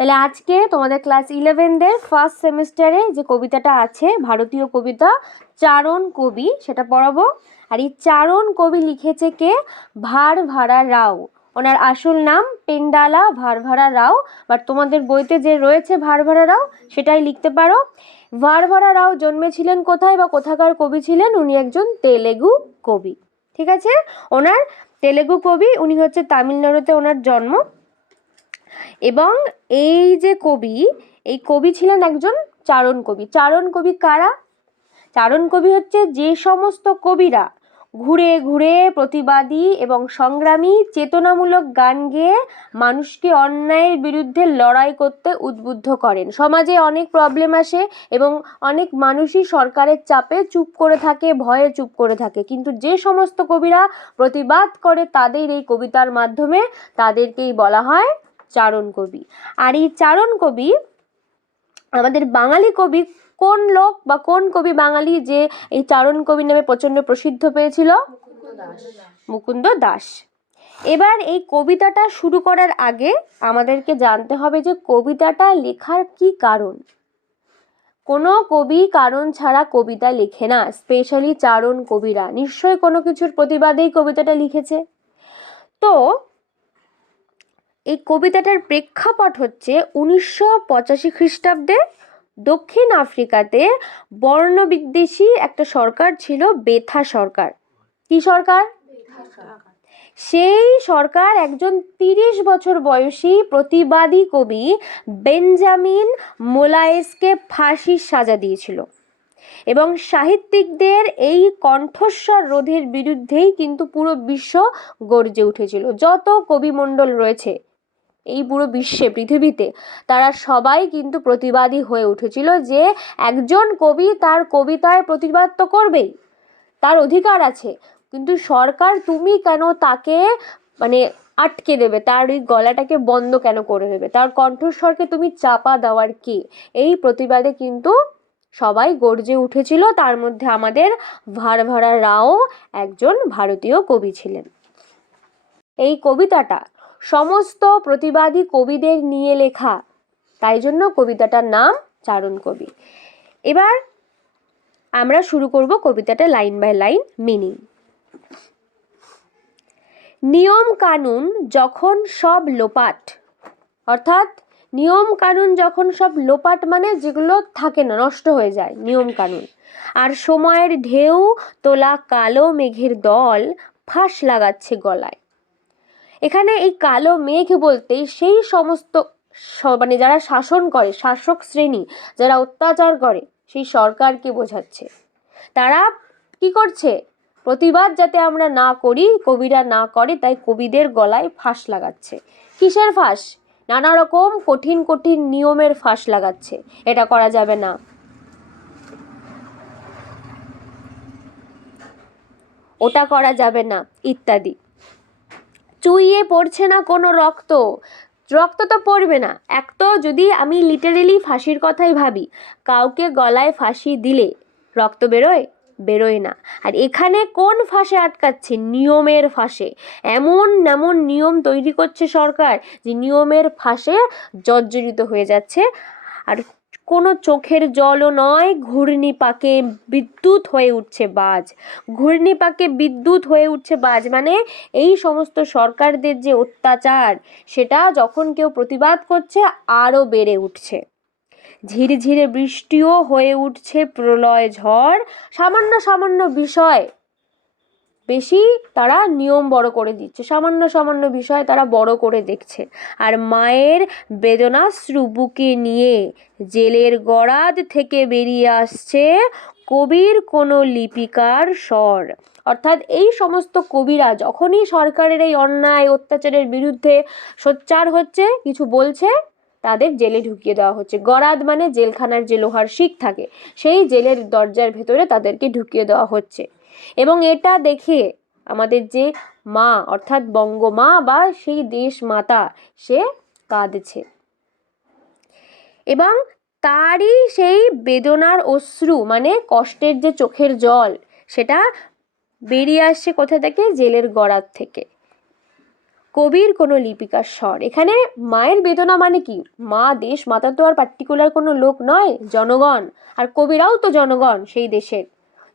তাহলে আজকে তোমাদের ক্লাস ইলেভেনদের ফার্স্ট সেমিস্টারে যে কবিতাটা আছে, ভারতীয় কবিতা চারণ কবি, সেটা পড়াবো। আর এই চারণ কবি লিখেছে কে? ভারভারা রাও। ওনার আসল নাম পেন্ডালা ভারভারা রাও। বাট তোমাদের বইতে যে রয়েছে ভারভারা রাও, সেটাই লিখতে পারো। ভারভারা রাও জন্মেছিলেন কোথায় বা কোথাকার কবি ছিলেন? উনি একজন তেলেগু কবি। ঠিক আছে? ওনার তেলেগু কবি, উনি হচ্ছে তামিলনাড়ুতে ওনার জন্ম। এবং এই যে কবি, এই কবি ছিলেন একজন চারণ কবি। চারণ কবি কারা? চারণ কবি হচ্ছে যে সমস্ত কবিরা ঘুরে ঘুরে প্রতিবাদী এবং সংগ্রামী, চেতনামূলক গান গেয়ে মানুষকে অন্যায়ের বিরুদ্ধে লড়াই করতে উদ্বুদ্ধ করেন। সমাজে অনেক প্রবলেম আসে এবং অনেক মানুষই সরকারের চাপে চুপ করে থাকে, ভয়ে চুপ করে থাকে। কিন্তু যে সমস্ত কবিরা প্রতিবাদ করে, তাদের এই কবিতার মাধ্যমে তাদেরকেই বলা হয় চারণ কবি। আর এই চারণ কবি, আমাদের বাঙালি কবি কোন লোক বা কোন কবি বাঙালি যে এই চারণ কবি নামে প্রচণ্ড প্রসিদ্ধ পেয়েছিল? মুকুন্দ দাস। এবার এই কবিতাটা শুরু করার আগে আমাদেরকে জানতে হবে যে কবিতাটা লেখার কি কারণ। কোনো কবি কারণ ছাড়া কবিতা লেখে না স্পেশালি চারণ কবিরা। নিশ্চয়ই কোনো কিছুর প্রতিবাদেই কবিতাটা লিখেছে। তো এই কবিতাটার প্রেক্ষাপট হচ্ছে উনিশশো পঁচাশি খ্রিস্টাব্দে দক্ষিণ আফ্রিকাতে বর্ণবিদ্বেষী একটা সরকার ছিল বেথা সরকার। কি সরকার? সেই সরকার একজন তিরিশ বছর বয়সী প্রতিবাদী কবি বেঞ্জামিন মোলায়েসকে ফাঁসির সাজা দিয়েছিল। এবং সাহিত্যিকদের এই কণ্ঠস্বর রোধের বিরুদ্ধেই কিন্তু পুরো বিশ্ব গর্জে উঠেছিল। যত কবিমণ্ডল রয়েছে এই পুরো বিশ্বে, পৃথিবীতে তারা সবাই কিন্তু প্রতিবাদী হয়ে উঠেছিল যে একজন কবি তার কবিতায় প্রতিবাদ তো করবেই, তার অধিকার আছে। কিন্তু সরকার তুমি কেন তাকে মানে আটকে দেবে? তার ওই গলাটাকে বন্ধ কেন করে দেবে? তার কণ্ঠস্বরকে তুমি চাপা দেওয়ার কি? এই প্রতিবাদে কিন্তু সবাই গর্জে উঠেছিল। তার মধ্যে আমাদের ভারভারা রাও একজন ভারতীয় কবি ছিলেন। এই কবিতাটা সমস্ত প্রতিবাদী কবিদের নিয়ে লেখা। তাই জন্য কবিতাটার নাম চারণ কবি। এবার আমরা শুরু করব কবিতাটা লাইন বাই লাইন মিনিং। নিয়ম কানুন যখন সব লোপাট, অর্থাৎ নিয়ম কানুন যখন সব লোপাট মানে যেগুলো থাকে না, নষ্ট হয়ে যায়, নিয়ম কানুন। আর সময়ের ঢেউ তোলা কালো মেঘের দল ফাঁস লাগাচ্ছে গলায়। এখানে এই কালো মেঘ বলতে সেই সমস্ত মানে যারা শাসন করে, শাসক শ্রেণি, যারা অত্যাচার করে, সেই সরকারকে বোঝাচ্ছে। তারা কি করছে? প্রতিবাদ যাতে আমরা না করি, কবিরা না করে, তাই কবিদের গলায় ফাঁস লাগাচ্ছে। কিসের ফাঁস? নানা রকম কঠিন কঠিন নিয়মের ফাঁস লাগাচ্ছে। এটা করা যাবে না। ওটা করা যাবে না, ইত্যাদি। চুইয়ে পড়ছে না কোনো রক্ত। রক্ত তো পড়বে না। এক তো যদি আমি লিটারেলি ফাঁসির কথাই ভাবি, কাউকে গলায় ফাঁসি দিলে রক্ত বেরোয়? বেরোয় না। আর এখানে কোন ফাঁসে আটকাচ্ছে? নিয়মের ফাঁসে। এমন এমন নিয়ম তৈরি করছে সরকার যে নিয়মের ফাঁসে জর্জরিত হয়ে যাচ্ছে। আর কোনো চোখের জলও নয় ঘূর্ণিপাকে বিদ্যুৎ হয়ে উঠছে বাজ। ঘূর্ণিপাকে বিদ্যুৎ হয়ে উঠছে বাজ মানে এই সমস্ত সরকারদের যে অত্যাচার, সেটা যখন কেউ প্রতিবাদ করছে, আরও বেড়ে উঠছে। ঝিরঝিরে বৃষ্টিও হয়ে উঠছে প্রলয় ঝড়। সামান্য সামান্য বিষয় বেশি তারা নিয়ম বড় করে দিচ্ছে। সামান্য সামান্য বিষয় তারা বড় করে দেখছে। আর মায়ের বেদনাশ্রু বুকে নিয়ে জেলের গড়াদ থেকে বেরিয়ে আসছে কবির কোনো লিপিকার স্বর। অর্থাৎ এই সমস্ত কবিরা যখনই সরকারের এই অন্যায়, অত্যাচারের বিরুদ্ধে সোচ্চার হচ্ছে, কিছু বলছে, তাদের জেলে ঢুকিয়ে দেওয়া হচ্ছে। গরাদ মানে জেলখানার যে লোহার শিক থাকে, সেই জেলের দরজার ভেতরে তাদেরকে ঢুকিয়ে দেওয়া হচ্ছে। এবং এটা দেখে আমাদের যে মা, অর্থাৎ বঙ্গমা বা সেই দেশ মাতা, সে কাঁদছে। এবং তারই সেই বেদনার অশ্রু মানে কষ্টের যে চোখের জল, সেটা বেরিয়ে আসছে কোথা থেকে? জেলের গড়ার থেকে। কবির কোনো লিপিকার স্বর। এখানে মায়ের বেদনা মানে কি? মা, দেশ মাতা তো আর পার্টিকুলার কোনো লোক নয়, জনগণ। আর কবিরাও তো জনগণ, সেই দেশের।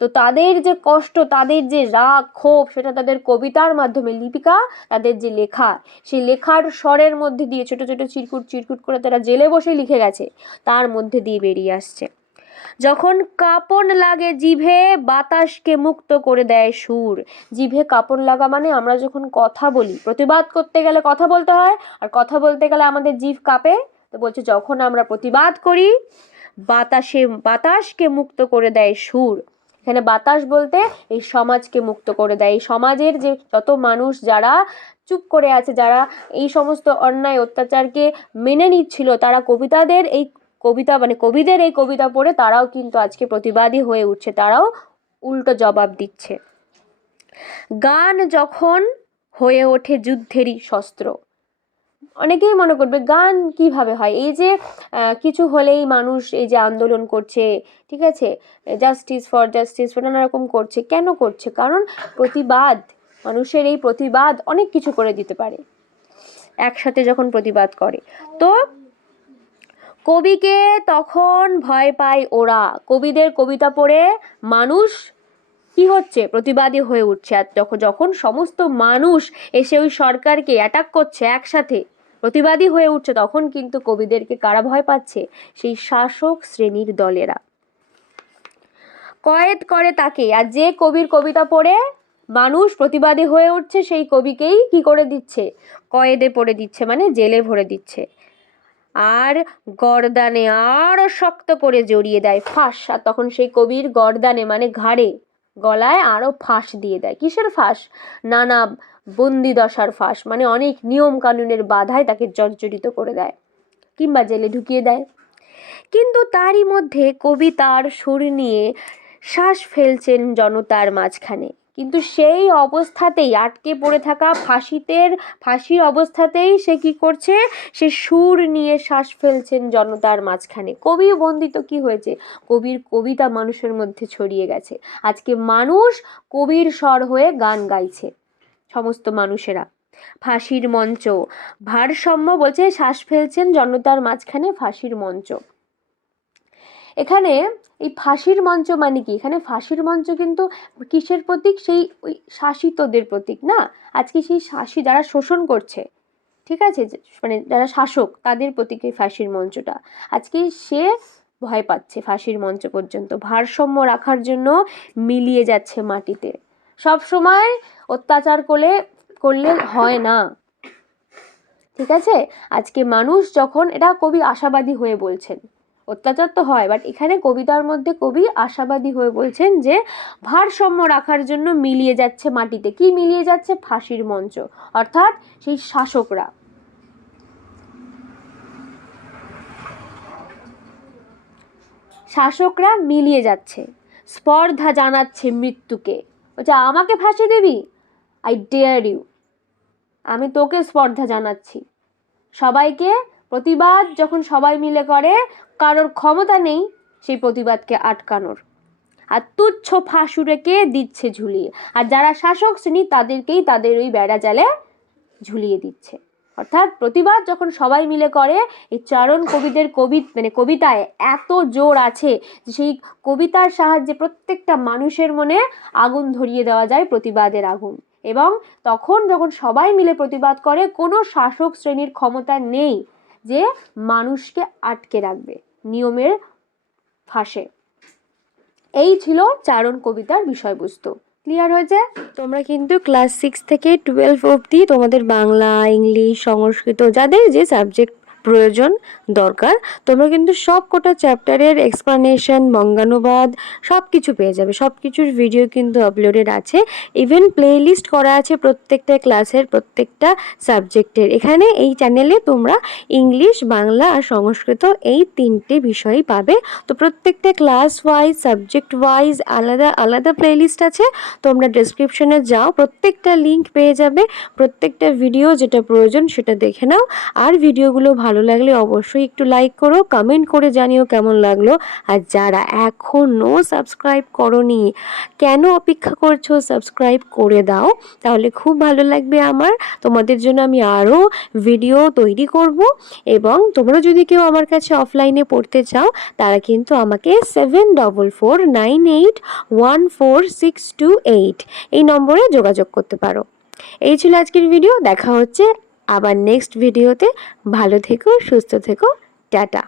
তো তাদের যে কষ্ট, তাদের যে রাগ, ক্ষোভ, সেটা তাদের কবিতার মাধ্যমে লিপিকা তাদের যে লেখা, সেই লেখার স্বরের মধ্যে দিয়ে ছোট ছোট চিরকুট চিরকুট করে তারা জেলে বসে লিখে গেছে, তার মধ্যে দিয়ে বেরিয়ে আসছে। যখন কাপন লাগে জিভে, বাতাসকে মুক্ত করে দেয় সুর। জিভে কাপন লাগা মানে আমরা যখন কথা বলি, প্রতিবাদ করতে গেলে কথা বলতে হয়, আর কথা বলতে গেলে আমাদের জিভ কাঁপে, তো বলছে যখন আমরা প্রতিবাদ করি, বাতাসে, বাতাসকে মুক্ত করে দেয় সুর। এখানে বাতাস বলতে এই সমাজকে মুক্ত করে দেয়। এই সমাজের যে যত মানুষ যারা চুপ করে আছে, যারা এই সমস্ত অন্যায় অত্যাচারকে মেনে নিচ্ছিল, তারা কবিতাদের এই কবিতা মানে কবিদের এই কবিতা পড়ে তারাও কিন্তু আজকে প্রতিবাদী হয়ে উঠছে, তারাও উল্টো জবাব দিচ্ছে। গান যখন হয়ে ওঠে যুদ্ধেরই শস্ত্র অনেকেই মনে করবে, গান কীভাবে হয়? এই যে কিছু হলেই মানুষ এই যে আন্দোলন করছে, ঠিক আছে? জাস্টিস ফর জাস্টিস ফর নানা রকম করছে, কেন করছে? কারণ প্রতিবাদ, মানুষের এই প্রতিবাদ অনেক কিছু করে দিতে পারে, একসাথে যখন প্রতিবাদ করে। তো কবিকে তখন ভয় পায় ওরা। কবিদের কবিতা পড়ে মানুষ কি হচ্ছে? প্রতিবাদী হয়ে উঠছে। আর যখন যখন সমস্ত মানুষ এসে ওই সরকারকে অ্যাটাক করছে একসাথে প্রতিবাদী হয়ে উঠছে, তখন কিন্তু কবিদেরকে কারা ভয় পাচ্ছে? সেই শাসক শ্রেণির দলেরা। কয়েদ করে তাকে, আর যে কবির কবিতা পড়ে মানুষ প্রতিবাদী হয়ে উঠছে, সেই কবিকেই কি করে দিচ্ছে? কয়েদে পড়ে দিচ্ছে মানে জেলে ভরে দিচ্ছে। আর গরদানে আরও শক্ত করে জড়িয়ে দেয় ফাঁস, আর তখন সেই কবির গরদানে মানে ঘাড়ে, গলায় আরও ফাঁস দিয়ে দেয়। কিসের ফাঁস? নানা বন্দি দশার ফাঁস মানে অনেক নিয়ম কানুনের বাধায় তাকে জর্জরিত করে দেয় কিংবা জেলে ঢুকিয়ে দেয়। কিন্তু তারই মধ্যে কবি তার সুর নিয়ে শ্বাস ফেলছেন জনতার মাঝখানে। কিন্তু সেই অবস্থাতেই আটকে পড়ে থাকা ফাঁসিতের, ফাঁসির অবস্থাতেই সে কি করছে? সে সুর নিয়ে শ্বাস ফেলছেন জনতার মাঝখানে। কবি বন্দিত কি হয়েছে? কবির কবিতা মানুষের মধ্যে ছড়িয়ে গেছে। আজকে মানুষ কবির স্বর হয়ে গান গাইছে। সমস্ত মানুষেরা। ফাঁসির মঞ্চ। ভারসাম্য বলছে শ্বাস ফেলছেন জনতার মাঝখানে ফাঁসির মঞ্চ। এখানে এই ফাঁসির মঞ্চ মানে কি? এখানে ফাঁসির মঞ্চ কিন্তু কিসের প্রতীক? সেই ওই শাসিতদের প্রতীক না? আজকে সেই শাসি যারা শোষণ করছে, ঠিক আছে? মানে যারা শাসক, তাদের প্রতীক এই ফাঁসির মঞ্চটা। আজকে সে ভয় পাচ্ছে ফাঁসির মঞ্চ পর্যন্ত। ভারসাম্য রাখার জন্য মিলিয়ে যাচ্ছে মাটিতে। সব সময় অত্যাচার করলে করলে হয় না। ঠিক আছে? আজকে মানুষ যখন, এটা কবি আশাবাদী হয়ে বলছেন। অত্যাচার তো হয় বাট এখানে কবিতার মধ্যে কবি আশাবাদী হয়ে বলছেন যে, ভারসাম্য রাখার জন্য মিলিয়ে যাচ্ছে মাটিতে। কি মিলিয়ে যাচ্ছে? ফাঁসির মঞ্চ। অর্থাৎ সেই শাসকরা। শাসকরা মিলিয়ে যাচ্ছে। স্পর্ধা জানাচ্ছে মৃত্যুকে। বলছে, আমাকে ফাঁসি দিবি? আই ডেয়ার ইউ আমি তোকে স্পর্ধা জানাচ্ছি। সবাইকে প্রতিবাদ যখন সবাই মিলে করে, কারোর ক্ষমতা নেই সেই প্রতিবাদকে আটকানোর। আর তুচ্ছ ফাঁসুরেকে দিচ্ছে ঝুলিয়ে। আর যারা শাসক শ্রেণি, তাদেরকেই তাদের ওই বেড়া জালে ঝুলিয়ে দিচ্ছে। অর্থাৎ প্রতিবাদ যখন সবাই মিলে করে, এই চারণ কবিদের কবি মানে কবিতায় এত জোর আছে যে সেই কবিতার সাহায্যে প্রত্যেকটা মানুষের মনে আগুন ধরিয়ে দেওয়া যায় প্রতিবাদের আগুন। এবং তখন যখন সবাই মিলে প্রতিবাদ করে, কোনো শাসক শ্রেণির ক্ষমতা নেই যে মানুষকে আটকে রাখবে নিয়মের ফাঁসে। এই ছিল চারণ কবিতার বিষয়বস্তু। ক্লিয়ার হয়েছে তোমরা কিন্তু ক্লাস সিক্স থেকে টুয়েলভ অবধি তোমাদের বাংলা, ইংলিশ, সংস্কৃত, যাদের যে সাবজেক্ট প্রয়োজন, দরকার। তোমরা কিন্তু সব কটা চ্যাপ্টারের এক্সপ্লানেশন বঙ্গানুবাদ সব কিছু পেয়ে যাবে। সব কিছুর ভিডিও কিন্তু আপলোডেড আছে। ইভেন প্লেলিস্ট করা আছে প্রত্যেকটা ক্লাসের প্রত্যেকটা সাবজেক্টের এখানে এই চ্যানেলে তোমরা ইংলিশ বাংলা আর সংস্কৃত এই তিনটে বিষয়ই পাবে। তো প্রত্যেকটা ক্লাস ওয়াইজ সাবজেক্ট ওয়াইজ আলাদা আলাদা প্লেলিস্ট আছে। তোমরা ডেসক্রিপশনে যাও, প্রত্যেকটা লিঙ্ক পেয়ে যাবে। প্রত্যেকটা ভিডিও যেটা প্রয়োজন সেটা দেখে নাও। আর ভিডিওগুলো ভালো ভালো লাগলে অবশ্যই একটু লাইক করো কমেন্ট করে জানিও কেমন লাগল। আর যারা এখনও সাবস্ক্রাইব করনি, কেন অপেক্ষা করছ সাবস্ক্রাইব করে দাও, তাহলে খুব ভালো লাগবে আমার। তোমাদের জন্য আমি আরও ভিডিও তৈরি করব এবং তোমরা যদি কেউ আমার কাছে অফলাইনে পড়তে চাও, তারা কিন্তু আমাকে seven double four nine eight one four six two eight এই নম্বরে যোগাযোগ করতে পারো। এই ছিল আজকের ভিডিও দেখা হচ্ছে আবার নেক্সট ভিডিওতে ভালো থেকো সুস্থ থেকো টাটা।